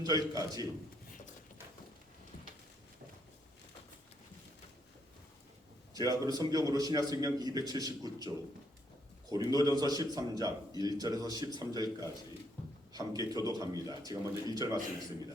13절까지 제가 그 성경으로 신약성경 279쪽 고린도전서 13장 1절에서 13절까지 함께 교독합니다. 제가 먼저 1절 말씀 읽습니다.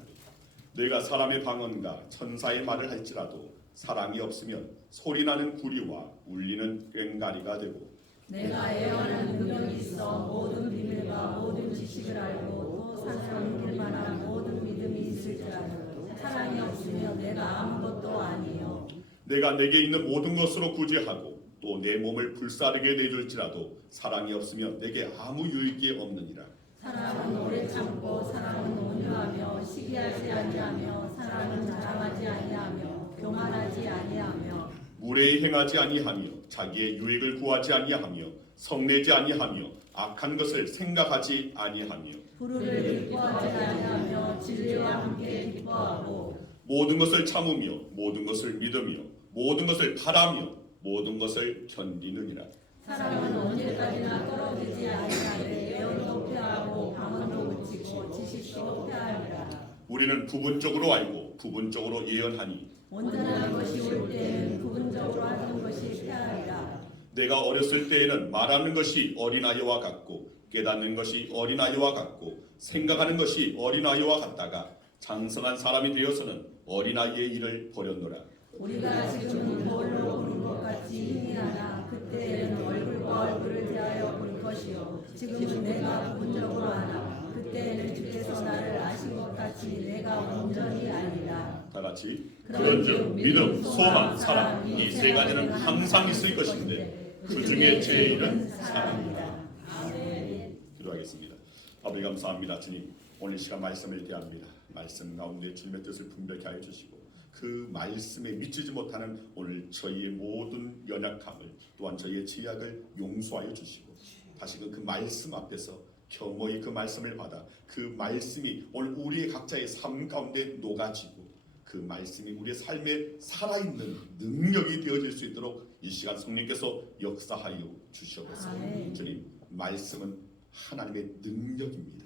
너희가 사람의 방언과 천사의 말을 할지라도 사랑이 없으면 소리나는 구리와 울리는 꽹가리가 되고 내가 애원하는 능력이 있어 모든 비밀과 모든 지식을 알고 또 사람을 볼 만한 모든 믿음이 있을지라도 사랑이 없으면 내가 아무것도 아니요. 내가 내게 있는 모든 것으로 구제하고 또 내 몸을 불사르게 내줄지라도 사랑이 없으면 내게 아무 유익이 없느니라. 사랑은 오래 참고 사랑은 온유하며 시기하지 아니하며 사랑은 자랑하지 아니하며 교만하지 아니하며 무례히 행하지 아니하며 자기의 유익을 구하지 아니하며 성내지 아니하며 악한 것을 생각하지 아니하며 불의를 기뻐하지 아니하며 진리와 함께 기뻐하고 모든 것을 참으며 모든 것을 믿으며 모든 것을 바라며 모든 것을 견디느니라. 사랑은 언제까지나 떨어지지 아니하되 애원도 폐하고 방언도 그치고 지식도 폐하리라. 우리는 부분적으로 알고 부분적으로 예언하니 온전한 것이 올 때에는 부분적으로 하는 것이 폐하리라. 내가 어렸을 때에는 말하는 것이 어린아이와 같고 깨닫는 것이 어린아이와 같고 생각하는 것이 어린아이와 같다가 장성한 사람이 되어서는 어린아이의 일을 버렸노라. 우리가 지금은 거울로 보는 것 같이 희미하나 그때에는 얼굴과 얼굴을 대하여 볼 것이요 지금은 내가 부분적으로 하나 그때에는 주께서 나를 아신 것 같이 내가 온전히 아니라. 다 같이 그런즉 믿음, 소망, 사랑 이 세 가지는 항상 있을 것인데 그 중에 제일은 사랑이다. 아멘. 기도하겠습니다. 아버지 감사합니다. 주님 오늘 시간 말씀을 대합니다. 말씀 가운데 주님의 뜻을 분별케 하여 주시고 그 말씀에 미치지 못하는 오늘 저희의 모든 연약함을 또한 저희의 지약을 용서하여 주시고 다시금 그 말씀 앞에서 겸허히 그 말씀을 받아 그 말씀이 오늘 우리의 각자의 삶 가운데 녹아지고 그 말씀이 우리의 삶에 살아있는 능력이 되어질 수 있도록 이 시간 성령께서 역사하여 주시옵소서. 주님 말씀은 하나님의 능력입니다.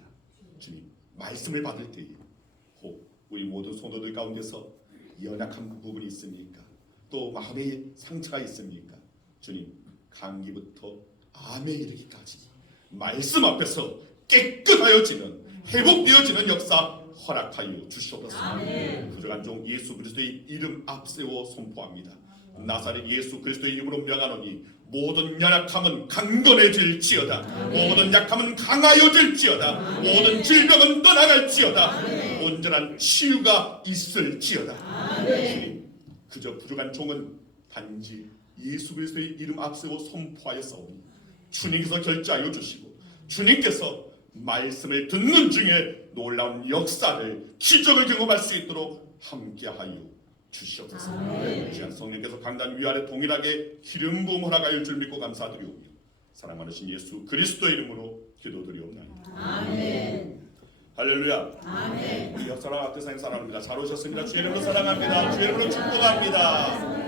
주님 말씀을 받을 때에 혹 우리 모든 성도들 가운데서 연약한 부분이 있습니까? 또 마음에 상처가 있습니까? 주님 감기부터 암에 이르기까지 말씀 앞에서 깨끗하여지는 회복되어지는 역사 허락하여 주시옵소서. 부족한 종 예수 그리스도의 이름 앞세워 선포합니다. 나사렛 예수 그리스도의 이름으로 명하노니 모든 연약함은 강건해질지어다. 모든 약함은 강하여질지어다. 모든 질병은 떠나갈지어다. 온전한 치유가 있을지어다. 주님 그저 부족한 종은 단지 예수 그리스도의 이름 앞세워 선포하였사오니 주님께서 결제하여 주시고 주님께서 말씀을 듣는 중에 놀라운 역사를 기적을 경험할 수 있도록 함께하여 주시옵소서. 이 시간 성령께서 강단 위아래 동일하게 기름 부음 허락하여 줄 믿고 감사드리오며 사랑하신 예수 그리스도의 이름으로 기도드리옵나이다. 아멘. 할렐루야. 아멘. 우리 옆사람 앞에 사는 사람입니다. 잘 오셨습니다. 주의 이름으로 사랑합니다. 주의 이름으로 축복합니다.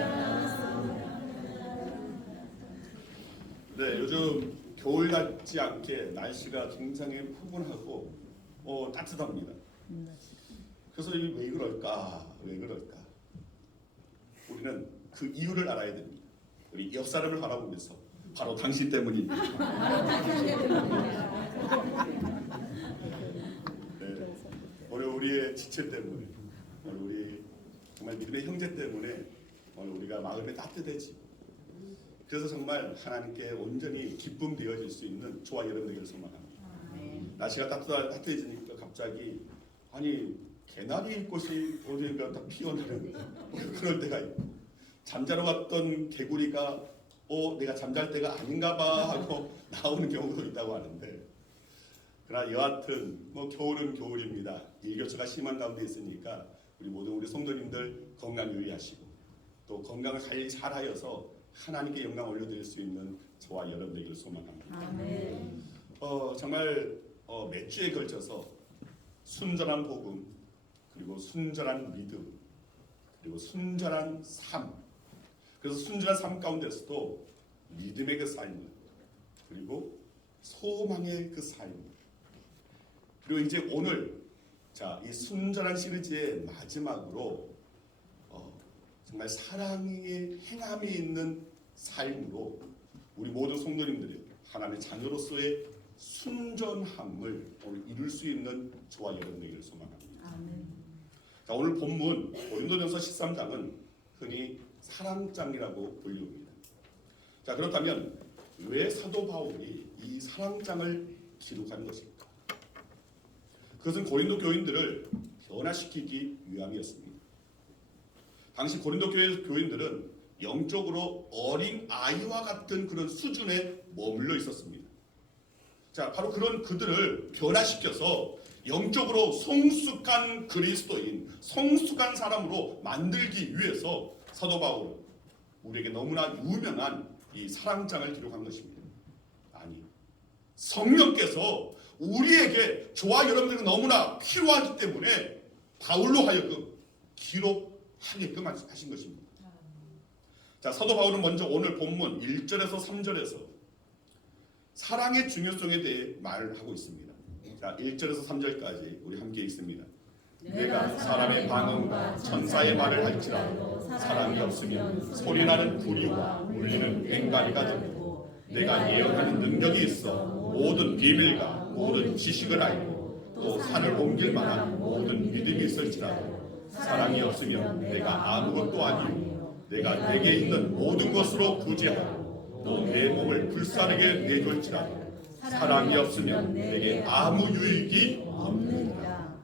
네, 요즘 겨울 같지 않게 날씨가 굉장히 푸근하고 따뜻합니다. 그래서 이게 왜 그럴까? 왜 그럴까? 우리는 그 이유를 알아야 됩니다. 우리 옆 사람을 바라보면서 바로 당신 때문입니다. 바로 당신 때문입니다. 네, 오늘 우리의 지체 때문에, 오늘 우리 정말 믿음의 형제 때문에 오늘 우리가 마음이 따뜻해지고 그래서 정말 하나님께 온전히 기쁨 되어질 수 있는 저와 여러분들에게 소망합니다. 날씨가 따뜻해지니까 갑자기 아니 개나리 꽃이 어디가 딱 피어나는 그럴 때가 있고 잠자러 갔던 개구리가 내가 잠잘 때가 아닌가 봐 하고 나오는 경우도 있다고 하는데 그러나 여하튼 겨울은 겨울입니다. 일교차가 심한 가운데 있으니까 우리 모든 우리 성도님들 건강 유의하시고 또 건강을 관리 잘하여서 하나님께 영광 올려드릴 수 있는 저와 여러분들에게 소망합니다. 아멘. 정말 몇 주에 걸쳐서 순전한 복음 그리고 순전한 믿음 그리고 순전한 삶 그래서 순전한 삶 가운데서도 믿음의 그 삶 그리고 소망의 그 삶 그리고 이제 오늘 자, 이 순전한 시리즈의 마지막으로 정말 사랑의 행함이 있는 삶으로 우리 모든 성도님들이 하나님의 자녀로서의 순전함을 오늘 이룰 수 있는 저와 여러분에게를 소망합니다. 아멘. 자, 오늘 본문 고린도전서 13장은 흔히 사랑장이라고 불립니다. 자, 그렇다면 왜 사도 바울이 이 사랑장을 기록한 것일까? 그것은 고린도 교인들을 변화시키기 위함이었습니다. 당시 고린도 교회 교인들은 영적으로 어린 아이와 같은 그런 수준에 머물러 있었습니다. 자, 바로 그런 그들을 변화시켜서 영적으로 성숙한 그리스도인, 성숙한 사람으로 만들기 위해서 사도 바울은 우리에게 너무나 유명한 이 사랑장을 기록한 것입니다. 아니, 성령께서 우리에게 저와 여러분들이 너무나 필요하기 때문에 바울로 하여금 기록하게끔 하신 것입니다. 자, 사도 바울은 먼저 오늘 본문 1절에서 3절에서 사랑의 중요성에 대해 말을 하고 있습니다. 자, 1절에서 3절까지 우리 함께 읽습니다. 내가 사람의 방언과 천사의 말을 할지라도 사랑이 없으면 소리나는 구리와 울리는 꽹과리가 되고 내가 예언하는 능력이 있어 모든 비밀과 모든 지식을 알고 또 산을 옮길 만한 모든 믿음이 있을지라도 사랑이 없으면 내가 아무것도 아니요 내가 내게 있는 모든 것으로 구제하고 또 내 몸을 불사르게 내줄지라도 사랑이 없으면 내게 아무 유익이 없느니라.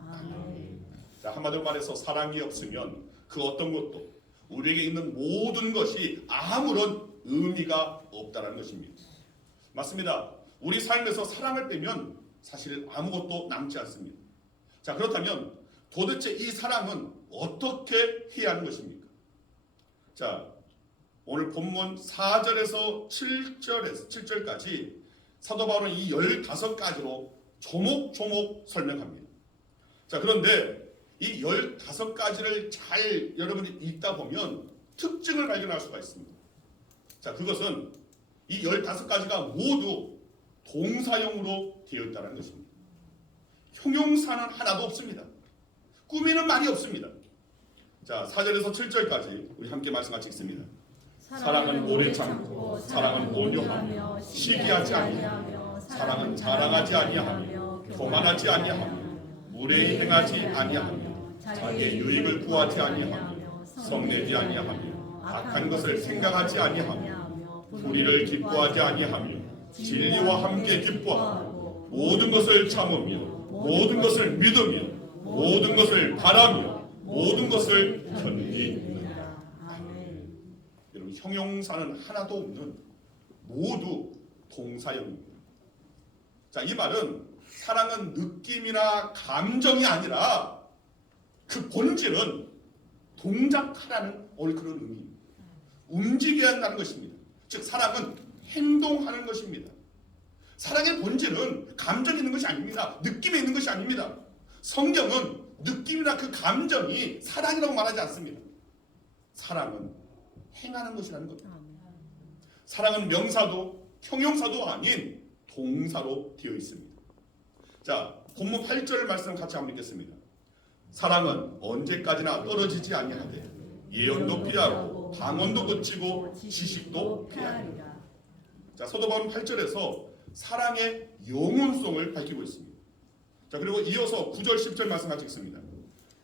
자, 한마디로 말해서 사랑이 없으면 그 어떤 것도 우리에게 있는 모든 것이 아무런 의미가 없다는 것입니다. 맞습니다. 우리 삶에서 사랑을 빼면 사실 아무것도 남지 않습니다. 자, 그렇다면 도대체 이 사랑은 어떻게 해야 하는 것입니까? 자, 오늘 본문 4절에서 7절까지 사도 바울은 이 15가지로 조목조목 설명합니다. 자, 그런데 이 15가지를 잘 여러분이 읽다 보면 특징을 발견할 수가 있습니다. 자, 그것은 이 15가지가 모두 동사형으로 되어 있다는 것입니다. 형용사는 하나도 없습니다. 꾸미는 말이 없습니다. 자, 4절에서 7절까지 우리 함께 말씀 같이 읽습니다. 사랑은 오래 참고 사랑은 온유하며 시기하지 아니하며 사랑은 자랑하지 아니하며 교만하지 아니하며 무례히 행하지 아니하며 자기의 유익을 구하지 아니하며 성내지 아니하며 악한 것을 생각하지 아니하며 불의를 기뻐하지 아니하며 진리와 함께 기뻐하고 모든 것을 참으며 모든 것을 믿으며 모든 것을 바라며 모든 것을 견디느니라. 여러분, 형용사는 하나도 없는 모두 동사형입니다. 자, 이 말은 사랑은 느낌이나 감정이 아니라 그 본질은 동작하라는 오늘 그런 의미입니다. 움직여야 한다는 것입니다. 즉, 사랑은 행동하는 것입니다. 사랑의 본질은 감정이 있는 것이 아닙니다. 느낌이 있는 것이 아닙니다. 성경은 느낌이나 그 감정이 사랑이라고 말하지 않습니다. 사랑은 행하는 것이라는 겁니다. 사랑은 명사도 형용사도 아닌 동사로 되어 있습니다. 자, 본문 8절 말씀 같이 한번 읽겠습니다. 사랑은 언제까지나 떨어지지 아니하되 예언도 피하고 방언도 그치고 지식도 피하리라. 자, 사도 바울은 8절에서 사랑의 영혼성을 밝히고 있습니다. 자, 그리고 이어서 9절 10절 말씀 같이 읽습니다.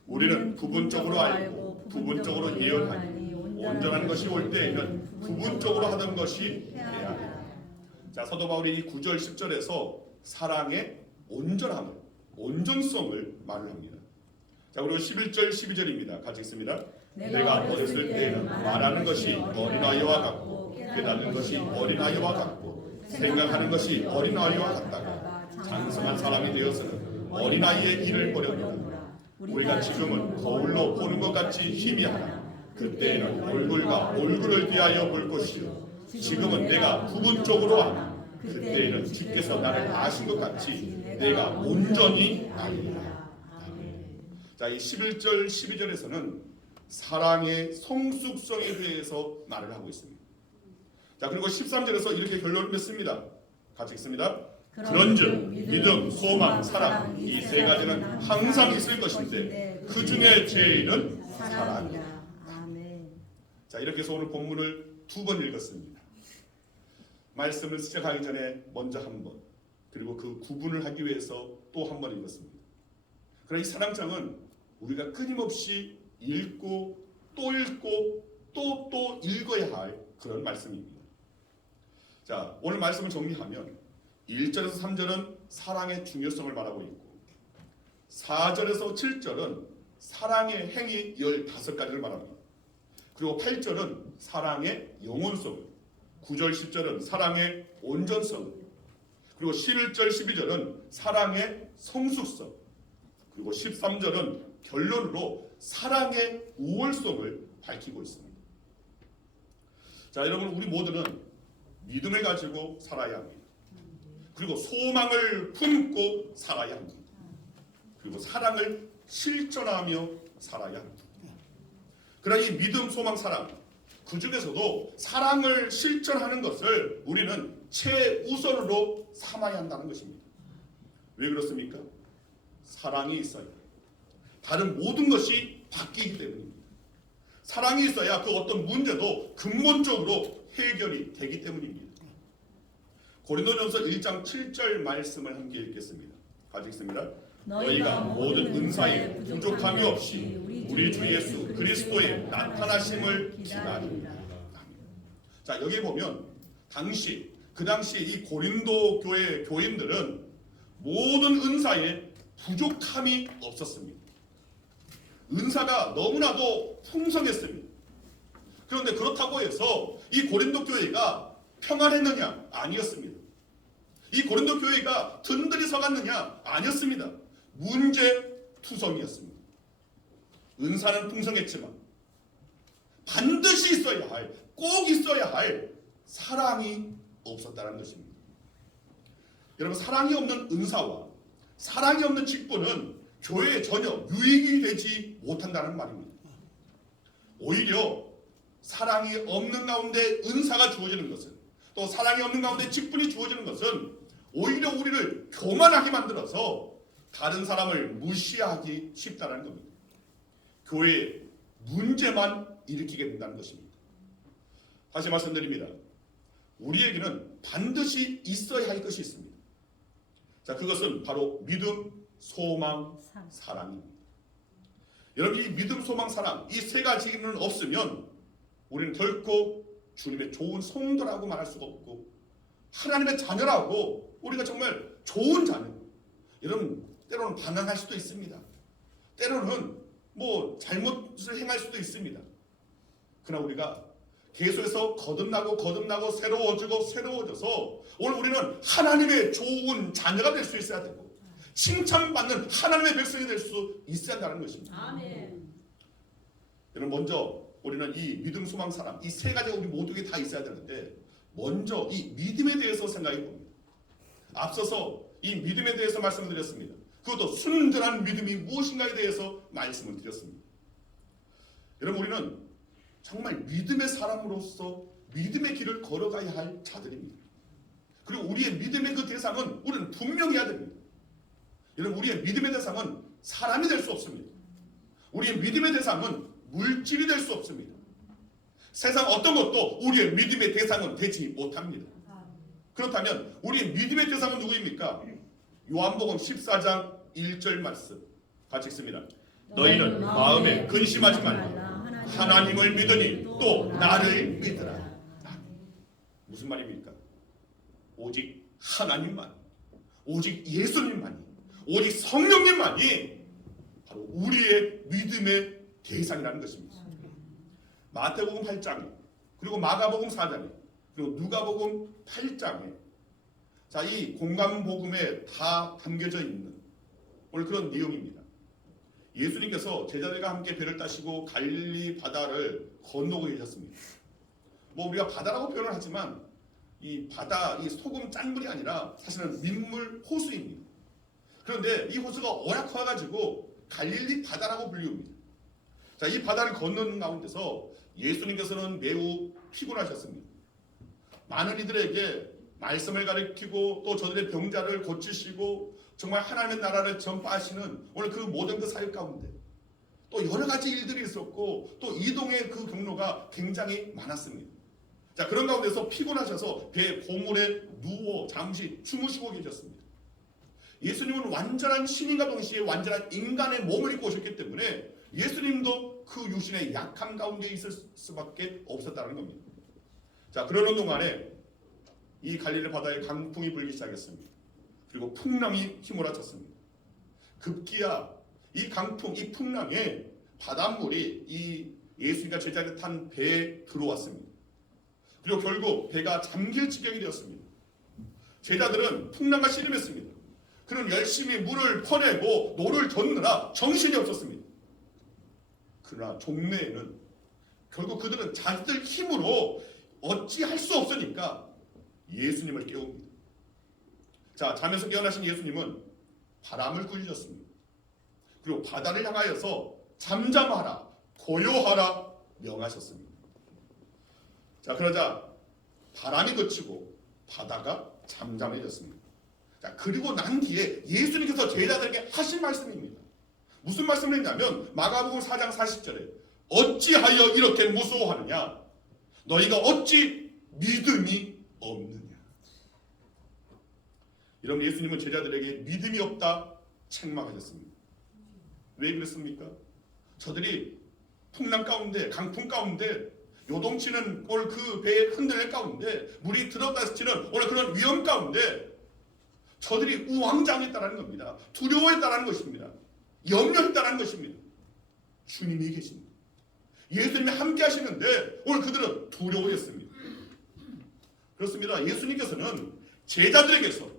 우리는 부분적으로 알고 부분적으로 예언하니 온전한 것이 올 때에는 부분적으로 하던 것이 해야 한다. 자, 사도 바울이 이 9절 10절에서 사랑의 온전함을, 온전성을 말을 합니다. 자, 그리고 11절 12절입니다. 같이 읽습니다. 내가 어렸을 때에는 말하는 것이 어린아이와 같고 깨닫는 것이 어린아이와 같고 생각하는 것이 어린아이와 같다가 장성한 사람이 되어서는 어린아이의 일을 버렸노라. 우리가 지금은 거울로 보는 것 같이 희미하나 그때에는 얼굴과 얼굴을 비하여 볼 것이요 지금은 내가 부분적으로 아나 그때에는 주께서 나를 아신 것 같이 내가 온전히 알리라. 자, 이 11절 12절에서는 사랑의 성숙성에 대해서 말을 하고 있습니다. 자, 그리고 13절에서 이렇게 결론을 맺습니다. 같이 읽습니다. 그런즉 믿음, 소망, 사랑 이 세 가지는 항상 있을 것인데 그 중에 제일은 사랑이다. 아멘. 자, 이렇게 해서 오늘 본문을 2번 읽었습니다. 말씀을 시작하기 전에 먼저 한 번, 그리고 그 구분을 하기 위해서 또 한 번 읽었습니다. 그러나 이 사랑장은 우리가 끊임없이 읽고 또 읽고 또 읽어야 할 그런 말씀입니다. 자, 오늘 말씀을 정리하면 1절에서 3절은 사랑의 중요성을 말하고 있고 4절에서 7절은 사랑의 행위 15가지를 말합니다. 그리고 8절은 사랑의 영혼성을, 9절 10절은 사랑의 온전성을, 그리고 11절 12절은 사랑의 성숙성, 그리고 13절은 결론으로 사랑의 우월성을 밝히고 있습니다. 자, 여러분, 우리 모두는 믿음을 가지고 살아야 합니다. 그리고 소망을 품고 살아야 합니다. 그리고 사랑을 실천하며 살아야 합니다. 그러나 이 믿음, 소망, 사랑, 그 중에서도 사랑을 실천하는 것을 우리는 최우선으로 삼아야 한다는 것입니다. 왜 그렇습니까? 사랑이 있어야 다른 모든 것이 바뀌기 때문입니다. 사랑이 있어야 그 어떤 문제도 근본적으로 해결이 되기 때문입니다. 고린도전서 1장 7절 말씀을 함께 읽겠습니다. 같이 읽습니다. 너희가 모든 은사에 부족함이 없이 우리 주 예수 그리스도의 나타나심을 기다립니다. 자, 여기 보면 그 당시 이 고린도 교회 교인들은 모든 은사에 부족함이 없었습니다. 은사가 너무나도 풍성했습니다. 그런데 그렇다고 해서 이 고린도 교회가 평안했느냐? 아니었습니다. 이 고린도 교회가 든든히 서갔느냐? 아니었습니다. 문제투성이었습니다. 은사는 풍성했지만 반드시 있어야 할, 꼭 있어야 할 사랑이 없었다는 것입니다. 여러분, 사랑이 없는 은사와 사랑이 없는 직분은 교회에 전혀 유익이 되지 못한다는 말입니다. 오히려 사랑이 없는 가운데 은사가 주어지는 것은, 또 사랑이 없는 가운데 직분이 주어지는 것은 오히려 우리를 교만하게 만들어서 다른 사람을 무시하기 쉽다는 겁니다. 교회에 문제만 일으키게 된다는 것입니다. 다시 말씀드립니다. 우리에게는 반드시 있어야 할 것이 있습니다. 자, 그것은 바로 믿음, 소망, 사랑입니다. 여러분, 이 믿음, 소망, 사랑 이 세 가지는 없으면 우리는 결코 주님의 좋은 성도라고 말할 수가 없고 하나님의 자녀라고, 우리가 정말 좋은 자녀, 여러분 때로는 반항할 수도 있습니다. 때로는 잘못을 행할 수도 있습니다. 그러나 우리가 계속해서 거듭나고 새로워져서 오늘 우리는 하나님의 좋은 자녀가 될 수 있어야 되고 칭찬받는 하나님의 백성이 될 수 있어야 한다는 것입니다. 아멘. 여러분, 먼저 우리는 이 믿음, 소망, 사랑 이 세 가지가 우리 모두에게 다 있어야 되는데, 먼저 이 믿음에 대해서 생각해 봅니다. 앞서서 이 믿음에 대해서 말씀을 드렸습니다. 그것도 순전한 믿음이 무엇인가에 대해서 말씀을 드렸습니다. 여러분, 우리는 정말 믿음의 사람으로서 믿음의 길을 걸어가야 할 자들입니다. 그리고 우리의 믿음의 그 대상은 우리는 분명히 해야 됩니다. 여러분, 우리의 믿음의 대상은 사람이 될 수 없습니다. 우리의 믿음의 대상은 물질이 될 수 없습니다. 세상 어떤 것도 우리의 믿음의 대상은 되지 못합니다. 그렇다면 우리의 믿음의 대상은 누구입니까? 요한복음 14장 1절 말씀 같이 읽습니다. 너희는 마음에 근심하지 말라. 하나님을 믿으니 또 나를 믿으라. 무슨 말입니까? 오직 하나님만, 오직 예수님만이, 오직 성령님만이 바로 우리의 믿음의 대상이라는 것입니다. 마태복음 8장에, 그리고 마가복음 4장에, 그리고 누가복음 8장에, 자, 이 공감복음에 다 담겨져 있는 오늘 그런 내용입니다. 예수님께서 제자들과 함께 배를 타시고 갈릴리 바다를 건너고 계셨습니다. 우리가 바다라고 표현을 하지만 이 바다, 이 소금 짠물이 아니라 사실은 민물 호수입니다. 그런데 이 호수가 워낙 커가지고 갈릴리 바다라고 불리웁니다. 자, 이 바다를 건너는 가운데서 예수님께서는 매우 피곤하셨습니다. 많은 이들에게 말씀을 가르치고 또 저들의 병자를 고치시고 정말 하나님의 나라를 전파하시는 오늘 그 모든 그 사역 가운데 또 여러 가지 일들이 있었고 또 이동의 그 경로가 굉장히 많았습니다. 자, 그런 가운데서 피곤하셔서 배 고물에 누워 잠시 주무시고 계셨습니다. 예수님은 완전한 신인과 동시에 완전한 인간의 몸을 입고 오셨기 때문에 예수님도 그 육신의 약함 가운데 있을 수밖에 없었다는 겁니다. 자, 그러는 동안에 이 갈릴리 바다에 강풍이 불기 시작했습니다. 그리고 풍랑이 휘몰아쳤습니다. 급기야 이 강풍, 이 풍랑에 바닷물이 이 예수님과 제자가 탄 배에 들어왔습니다. 그리고 결국 배가 잠길 지경이 되었습니다. 제자들은 풍랑과 씨름했습니다. 그는 열심히 물을 퍼내고 노를 젓느라 정신이 없었습니다. 그러나 종래에는 결국 그들은 자기들 힘으로 어찌할 수 없으니까 예수님을 깨웁니다. 자, 잠에서 깨어나신 예수님은 바람을 꾸짖었습니다. 그리고 바다를 향하여서 잠잠하라, 고요하라 명하셨습니다. 자, 그러자 바람이 그치고 바다가 잠잠해졌습니다. 자, 그리고 난 뒤에 예수님께서 제자들에게 하신 말씀입니다. 무슨 말씀을 했냐면 마가복음 4장 40절에 어찌하여 이렇게 무서워하느냐? 너희가 어찌 믿음이 없느냐? 여러분, 예수님은 제자들에게 믿음이 없다 책망하셨습니다. 왜 그랬습니까? 저들이 풍랑 가운데, 강풍 가운데, 요동치는 오늘 그 배의 흔들림 가운데, 물이 들어다스치는 오늘 그런 위험 가운데 저들이 우왕좌왕했다는 겁니다. 두려워했다는 것입니다. 염려했다는 것입니다. 주님이 계십니다. 예수님이 함께 하시는데 오늘 그들은 두려워했습니다. 그렇습니다. 예수님께서는 제자들에게서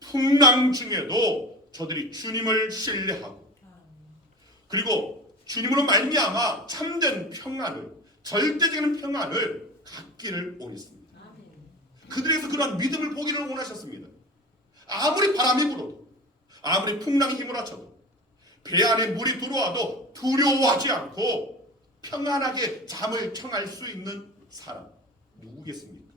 풍랑 중에도 저들이 주님을 신뢰하고 그리고 주님으로 말미암아 참된 평안을, 절대적인 평안을 갖기를 원했습니다. 그들에게서 그러한 믿음을 보기를 원하셨습니다. 아무리 바람이 불어도, 아무리 풍랑이 휘몰아쳐도, 배 안에 물이 들어와도 두려워하지 않고 평안하게 잠을 청할 수 있는 사람 누구겠습니까?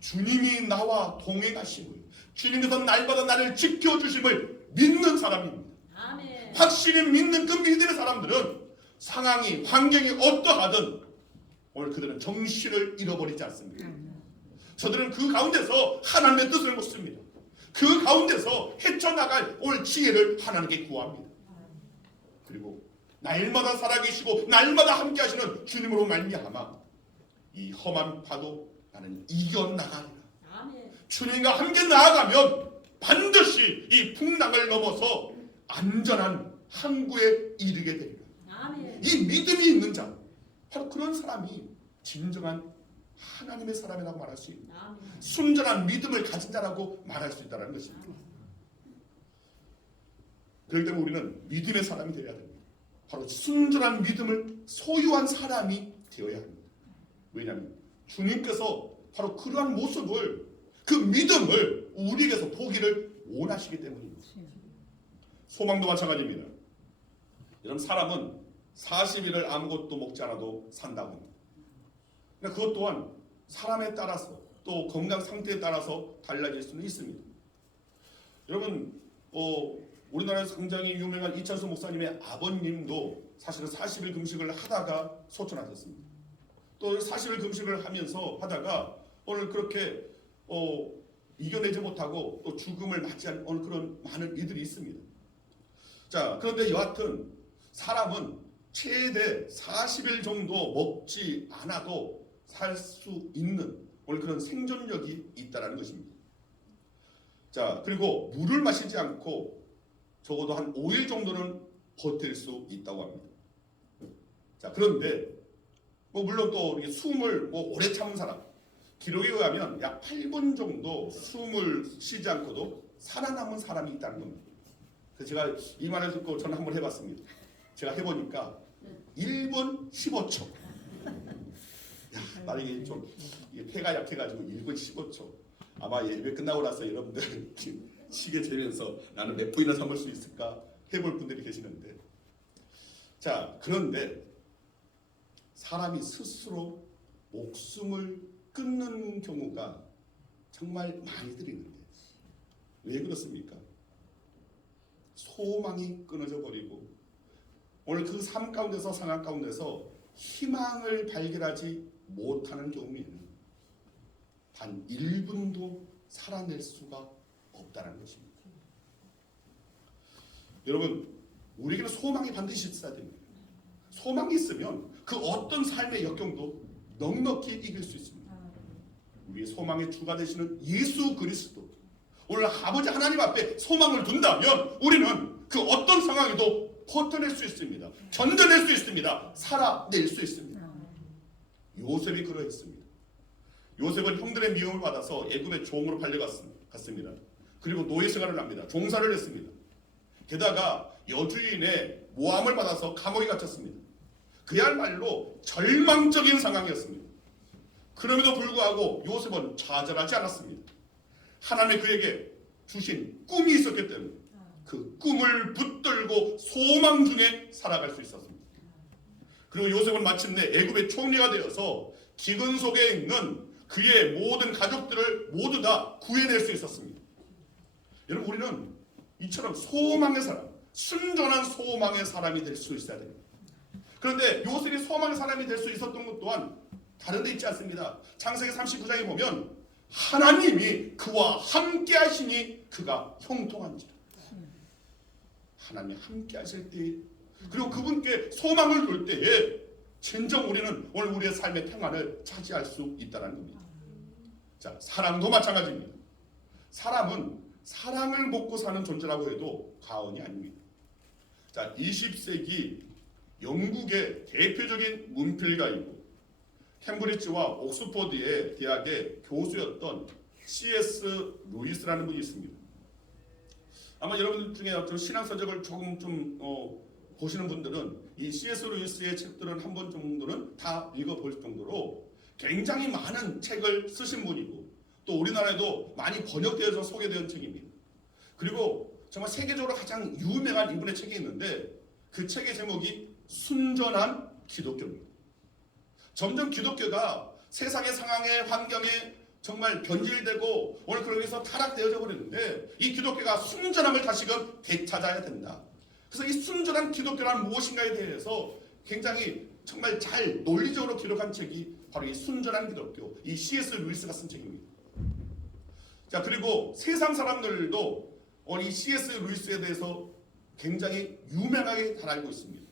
주님이 나와 동행하심을, 주님께서 날마다 나를 지켜주심을 믿는 사람입니다. 아멘. 확실히 믿는 그 믿음의 사람들은 상황이, 환경이 어떠하든 오늘 그들은 정신을 잃어버리지 않습니다. 저들은 그 가운데서 하나님의 뜻을 묻습니다. 그 가운데서 헤쳐나갈 오늘 지혜를 하나님께 구합니다. 그리고 날마다 살아계시고 날마다 함께 하시는 주님으로 말미암아 이 험한 파도 나는 이겨나가리라. 주님과 함께 나아가면 반드시 이 풍랑을 넘어서 안전한 항구에 이르게 되리라. 이 믿음이 있는 자, 바로 그런 사람이 진정한 하나님의 사람이라고 말할 수 있는, 순전한 믿음을 가진 자라고 말할 수 있다는 것입니다. 그렇기 때문에 우리는 믿음의 사람이 되어야 됩니다. 바로 순전한 믿음을 소유한 사람이 되어야 합니다. 왜냐하면 주님께서 바로 그러한 모습을, 그 믿음을 우리에게서 보기를 원하시기 때문입니다. 소망도 마찬가지입니다. 여러분, 사람은 40일을 아무것도 먹지 않아도 산다고 합니다. 그러니까 그것 또한 사람에 따라서 또 건강 상태에 따라서 달라질 수는 있습니다. 여러분, 우리나라에서 굉장히 유명한 이찬수 목사님의 아버님도 사실은 40일 금식을 하다가 소천하셨습니다. 또 40일 금식을 하면서 하다가 오늘 그렇게 이겨내지 못하고 또 죽음을 맞이한 오늘 그런 많은 이들이 있습니다. 자, 그런데 여하튼 사람은 최대 40일 정도 먹지 않아도 살 수 있는 오늘 그런 생존력이 있다는 것입니다. 자, 그리고 물을 마시지 않고 적어도 한 5일 정도는 버틸 수 있다고 합니다. 자, 그런데 물론 또 숨을 오래 참은 사람, 기록에 의하면 약 8분 정도 숨을 쉬지 않고도 살아남은 사람이 있다는 겁니다. 그래서 제가 이 말을 듣고 저는 한번 해봤습니다. 제가 해보니까 1분 15초. 나중에 좀 폐가 약해가지고 1분 15초. 아마 예배 끝나고 나서 여러분들 시계 재면서 나는 몇 분이나 삼을 수 있을까 해볼 분들이 계시는데, 자, 그런데 사람이 스스로 목숨을 끊는 경우가 정말 많이 드리는데 왜 그렇습니까? 소망이 끊어져 버리고 오늘 그 삶 가운데서 상황 가운데서 희망을 발견하지 못하는 경우에는 단 1분도 살아낼 수가 없다는 것입니다. 여러분, 우리에게는 소망이 반드시 있어야 됩니다. 소망이 있으면 그 어떤 삶의 역경도 넉넉히 이길 수 있습니다. 우리의 소망의 주가 되시는 예수 그리스도, 오늘 아버지 하나님 앞에 소망을 둔다면 우리는 그 어떤 상황에도 버텨낼 수 있습니다. 견뎌낼 수 있습니다. 살아낼 수 있습니다. 요셉이 그러했습니다. 요셉은 형들의 미움을 받아서 애굽의 종으로 팔려갔습니다. 그리고 노예 생활을 합니다. 종사를 했습니다. 게다가 여주인의 모함을 받아서 감옥에 갇혔습니다. 그야말로 절망적인 상황이었습니다. 그럼에도 불구하고 요셉은 좌절하지 않았습니다. 하나님이 그에게 주신 꿈이 있었기 때문에 그 꿈을 붙들고 소망 중에 살아갈 수 있었습니다. 그리고 요셉은 마침내 애굽의 총리가 되어서 기근 속에 있는 그의 모든 가족들을 모두 다 구해낼 수 있었습니다. 여러분, 우리는 이처럼 소망의 사람, 순전한 소망의 사람이 될 수 있어야 됩니다. 그런데 요셉이 소망의 사람이 될 수 있었던 것 또한 다른 데 있지 않습니다. 창세기 39장에 보면 하나님이 그와 함께 하시니 그가 형통한지라. 하나님이 함께 하실 때, 그리고 그분께 소망을 둘 때에 진정 우리는 오늘 우리의 삶의 평안을 차지할 수 있다는 겁니다. 자, 사랑도 마찬가지입니다. 사람은 사랑을 먹고 사는 존재라고 해도 과언이 아닙니다. 자, 20세기 영국의 대표적인 문필가이고 캠브리지와 옥스퍼드의 대학의 교수였던 C.S. 루이스라는 분이 있습니다. 아마 여러분들 중에 어떤 신앙서적을 조금 보시는 분들은 이 C.S. 루이스의 책들은 한 번 정도는 다 읽어볼 정도로 굉장히 많은 책을 쓰신 분이고 또 우리나라에도 많이 번역되어서 소개된 책입니다. 그리고 정말 세계적으로 가장 유명한 이분의 책이 있는데 그 책의 제목이 순전한 기독교입니다. 점점 기독교가 세상의 상황에 환경에 정말 변질되고 오늘 그러면서 타락되어져 버리는데 이 기독교가 순전함을 다시금 되찾아야 된다. 그래서 이 순전한 기독교란 무엇인가에 대해서 굉장히 정말 잘 논리적으로 기록한 책이 바로 이 순전한 기독교, 이 C.S. 루이스가 쓴 책입니다. 자, 그리고 세상 사람들도 이 C.S. 루이스에 대해서 굉장히 유명하게 잘 알고 있습니다.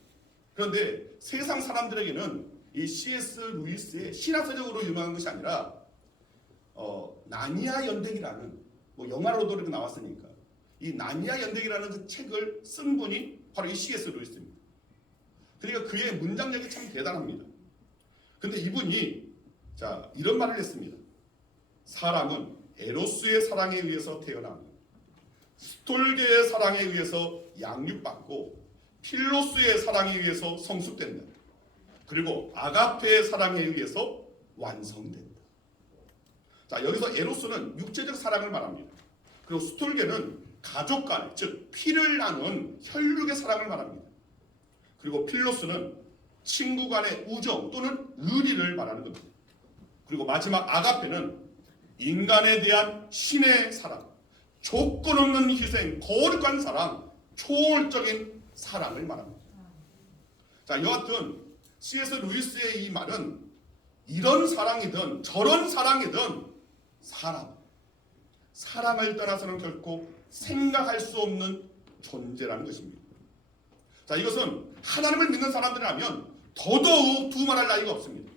그런데 세상 사람들에게는 이 C.S. 루이스의 신학서적으로 유명한 것이 아니라 나니아 연대기라는 영화로도 이렇게 나왔으니까 이 나니아 연대기라는 그 책을 쓴 분이 바로 이 C.S. 루이스입니다. 그러니까 그의 문장력이 참 대단합니다. 근데 이분이 자 이런 말을 했습니다. 사람은 에로스의 사랑에 의해서 태어나고 스톨게의 사랑에 의해서 양육받고 필로스의 사랑에 의해서 성숙된다. 그리고 아가페의 사랑에 의해서 완성된다. 자, 여기서 에로스는 육체적 사랑을 말합니다. 그리고 스톨게는 가족 간, 즉 피를 나눈 혈육의 사랑을 말합니다. 그리고 필로스는 친구 간의 우정 또는 의리를 말하는 겁니다. 그리고 마지막 아가페는 인간에 대한 신의 사랑, 조건 없는 희생, 거룩한 사랑, 초월적인 사랑을 말합니다. 자, 여하튼 C.S. 루이스의 이 말은 이런 사랑이든 저런 사랑이든 사랑을 떠나서는 결코 생각할 수 없는 존재라는 것입니다. 자, 이것은 하나님을 믿는 사람들이라면 더더욱 두말할 나위가 없습니다.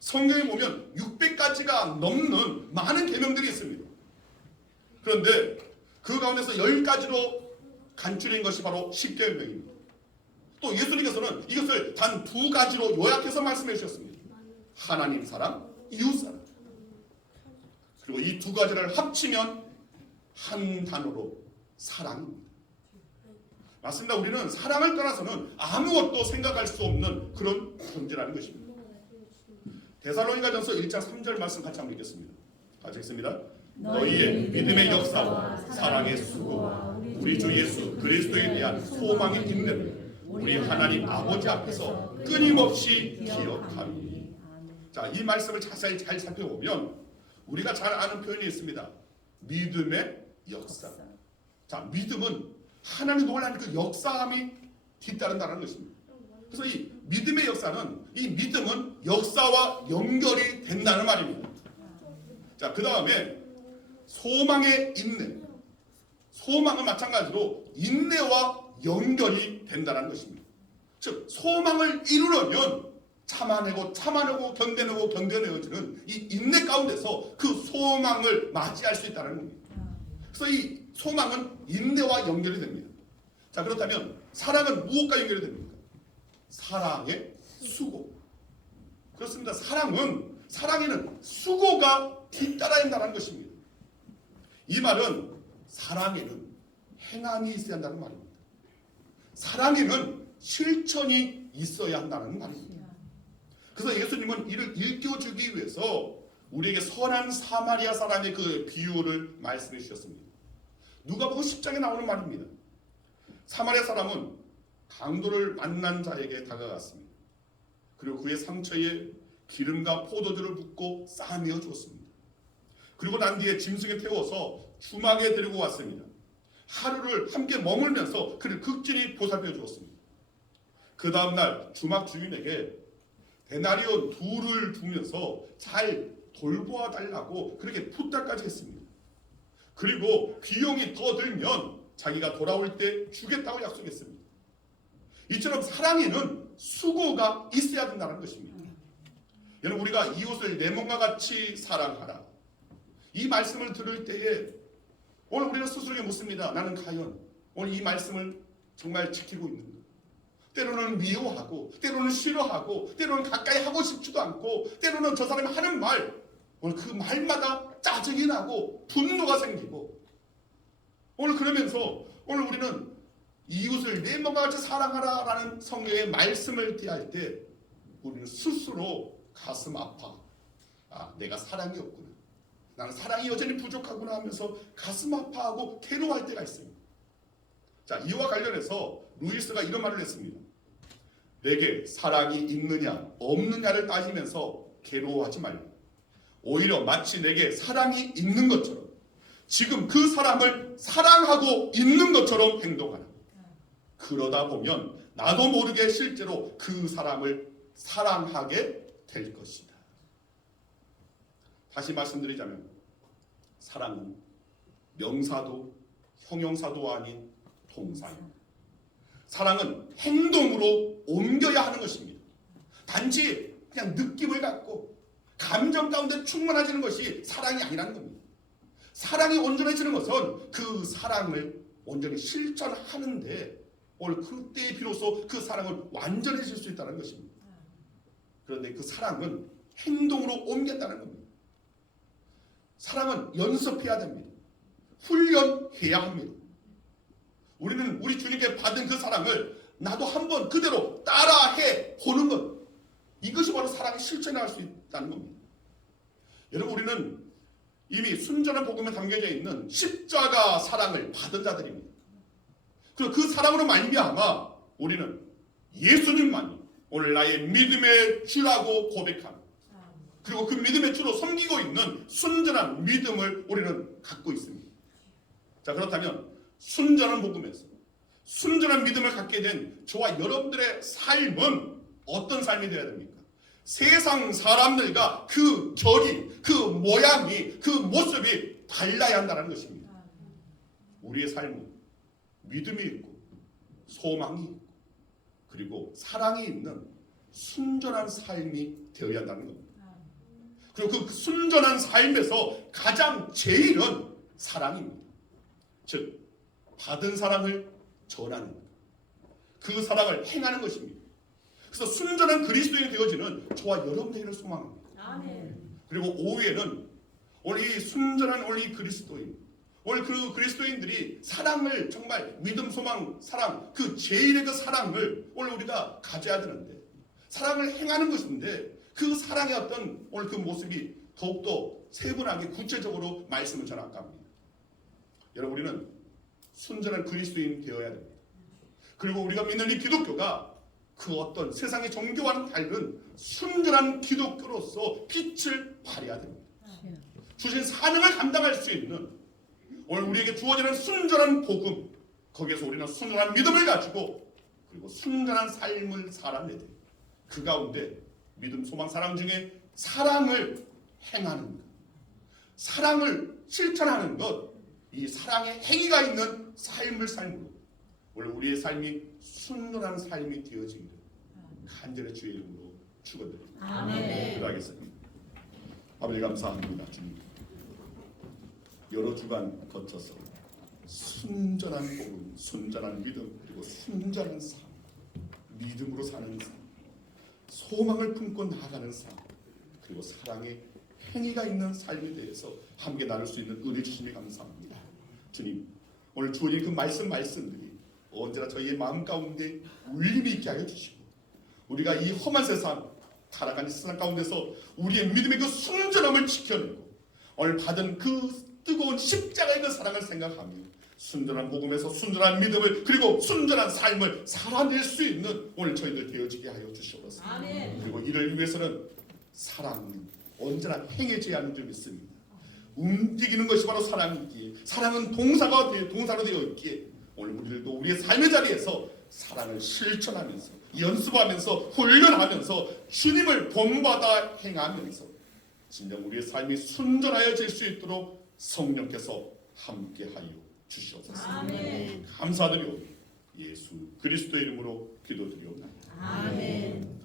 성경에 보면 600가지가 넘는 많은 계명들이 있습니다. 그런데 그 가운데서 10가지로 간추린 것이 바로 10계명입니다. 또 예수님께서는 이것을 단 2가지로 요약해서 말씀해 주셨습니다. 하나님 사랑, 이웃 사랑. 그리고 이 2가지를 합치면 한 단어로 사랑입니다. 맞습니다. 우리는 사랑을 떠나서는 아무것도 생각할 수 없는 그런 존재라는 것입니다. 데살로니가전서 1장 3절 말씀 같이 한번 읽겠습니다. 같이 읽습니다. 너희의 믿음의 역사와 사랑의 수고와 우리 주 예수 그리스도에 대한 소망의 인내를 우리 하나님 아버지 앞에서 끊임없이 기억하니. 자, 이 말씀을 자세히 잘 살펴보면 우리가 잘 아는 표현이 있습니다. 믿음의 역사. 자, 믿음은 하나님이 놀라는 그 역사함이 뒤따른다는 것입니다. 그래서 이 믿음의 역사는, 이 믿음은 역사와 연결이 된다는 말입니다. 자, 그 다음에 소망의 인내. 소망은 마찬가지로 인내와 연결이 된다는 것입니다. 즉 소망을 이루려면 참아내고 견뎌내고지는 이 인내 가운데서 그 소망을 맞이할 수 있다는 겁니다. 그래서 이 소망은 인내와 연결이 됩니다. 자, 그렇다면 사랑은 무엇과 연결이 됩니까? 사랑의 수고. 그렇습니다. 사랑에는 수고가 뒤따라야 한다는 것입니다. 이 말은 사랑에는 행함이 있어야 한다는 말입니다. 사랑에는 실천이 있어야 한다는 말입니다. 그래서 예수님은 이를 일깨워주기 위해서 우리에게 선한 사마리아 사람의 그 비유를 말씀해 주셨습니다. 누가복음 10장에 나오는 말입니다. 사마리아 사람은 강도를 만난 자에게 다가갔습니다. 그리고 그의 상처에 기름과 포도주를 붓고 싸매어 주었습니다. 그리고 난 뒤에 짐승에 태워서 주막에 데리고 왔습니다. 하루를 함께 머물면서 그를 극진히 보살펴 주었습니다. 그 다음날 주막 주인에게 데나리온 2를 두면서 잘 돌보아 달라고 그렇게 부탁까지 했습니다. 그리고 비용이 더 들면 자기가 돌아올 때 주겠다고 약속했습니다. 이처럼 사랑에는 수고가 있어야 된다는 것입니다. 여러분, 우리가 이웃을 내 몸과 같이 사랑하라, 이 말씀을 들을 때에 오늘 우리는 스스로에게 묻습니다. 나는 과연 오늘 이 말씀을 정말 지키고 있는가? 때로는 미워하고, 때로는 싫어하고, 때로는 가까이 하고 싶지도 않고, 때로는 저 사람이 하는 말, 오늘 그 말마다 짜증이 나고 분노가 생기고, 오늘 그러면서 오늘 우리는 이웃을 내 몸과 같이 사랑하라 라는 성경의 말씀을 대할 때 우리는 스스로 가슴 아파, 내가 사랑이 없구나, 나는 사랑이 여전히 부족하구나 하면서 가슴 아파하고 괴로워할 때가 있습니다. 자, 이와 관련해서 루이스가 이런 말을 했습니다. 내게 사랑이 있느냐 없느냐를 따지면서 괴로워하지 말고, 오히려 마치 내게 사랑이 있는 것처럼 지금 그 사람을 사랑하고 있는 것처럼 행동하라. 그러다 보면 나도 모르게 실제로 그 사람을 사랑하게 될 것이다. 다시 말씀드리자면 사랑은 명사도 형용사도 아닌 동사입니다. 사랑은 행동으로 옮겨야 하는 것입니다. 단지 그냥 느낌을 갖고 감정 가운데 충만해지는 것이 사랑이 아니라는 겁니다. 사랑이 온전해지는 것은 그 사랑을 온전히 실천하는데 오늘 그때 비로소 그 사랑은 완전해질 수 있다는 것입니다. 그런데 그 사랑은 행동으로 옮긴다는 겁니다. 사랑은 연습해야 됩니다. 훈련해야 합니다. 우리는 우리 주님께 받은 그 사랑을 나도 한번 그대로 따라해 보는 것, 이것이 바로 사랑의 실천에 할 수 있다는 겁니다. 여러분, 우리는 이미 순전한 복음에 담겨져 있는 십자가 사랑을 받은 자들입니다. 그리고 그 사랑으로 말미암아 우리는 예수님만이 오늘 나의 믿음의 주라고 고백하는, 그리고 그 믿음의 주로 섬기고 있는 순전한 믿음을 우리는 갖고 있습니다. 자, 그렇다면 순전한 복음에서 순전한 믿음을 갖게 된 저와 여러분들의 삶은 어떤 삶이 되어야 됩니까? 세상 사람들과 그 결이, 그 모양이, 그 모습이 달라야 한다는 것입니다. 우리의 삶은 믿음이 있고 소망이 있고 그리고 사랑이 있는 순전한 삶이 되어야 한다는 겁니다. 그리고 그 순전한 삶에서 가장 제일은 사랑입니다. 즉 받은 사랑을 전하는 것, 그 사랑을 행하는 것입니다. 그래서 순전한 그리스도인이 되어지는 저와 여러분에게를 소망합니다. 아멘. 그리고 5위에는 오늘 이 순전한 오늘 이 그리스도인, 오늘 그 그리스도인들이 사랑을 정말 믿음, 소망, 사랑, 그 제일의 그 사랑을 오늘 우리가 가져야 되는데, 사랑을 행하는 것인데 그 사랑의 어떤 오늘 그 모습이 더욱더 세분하게 구체적으로 말씀을 전할까 합니다. 여러분, 우리는 순전한 그리스도인 되어야 됩니다. 그리고 우리가 믿는 이 기독교가 그 어떤 세상의 종교와는 다른 순전한 기독교로서 빛을 발해야 됩니다. 주신 사명을 감당할 수 있는 오늘 우리에게 주어지는 순전한 복음, 거기에서 우리는 순전한 믿음을 가지고 그리고 순전한 삶을 살아내야 돼요. 그 가운데 믿음, 소망, 사랑 중에 사랑을 행하는 것, 사랑을 실천하는 것, 이 사랑의 행위가 있는 삶을 삶으로 오늘 우리의 삶이 순전한 삶이 되어지기를 간절히 주의 이름으로 축원드립니다. 아멘. 기도하겠습니다. 아버지 감사합니다. 주님, 여러 주간 거쳐서 순전한 복음, 순전한 믿음, 그리고 순전한 삶, 믿음으로 사는 삶, 소망을 품고 나아가는 삶, 그리고 사랑의 행위가 있는 삶에 대해서 함께 나눌 수 있는 은혜 주심에 감사합니다. 주님, 오늘 주어진 그 말씀들이 언제나 저희의 마음 가운데 울림이 있게 하여 주시고 우리가 이 험한 세상, 타락한 세상 가운데서 우리의 믿음의 그 순전함을 지켜내고 오늘 받은 그 뜨거운 십자가의 그 사랑을 생각하며 순전한 복음에서 순전한 믿음을 그리고 순전한 삶을 살아낼 수 있는 오늘 저희들 되어지게 하여 주시옵소서. 아멘. 그리고 이를 위해서는 사랑은 언제나 행해져야 하는 점이 있습니다. 움직이는 것이 바로 사랑이기에 사랑은 동사로 되어 있기에 오늘 우리들도 우리의 삶의 자리에서 사랑을 실천하면서 연습하면서 훈련하면서 주님을 본받아 행하면서 진정 우리의 삶이 순전하여질 수 있도록 성령께서 함께하여 주시옵소서. 아멘. 감사드리오 예수 그리스도의 이름으로 기도드리옵나이다. 아멘.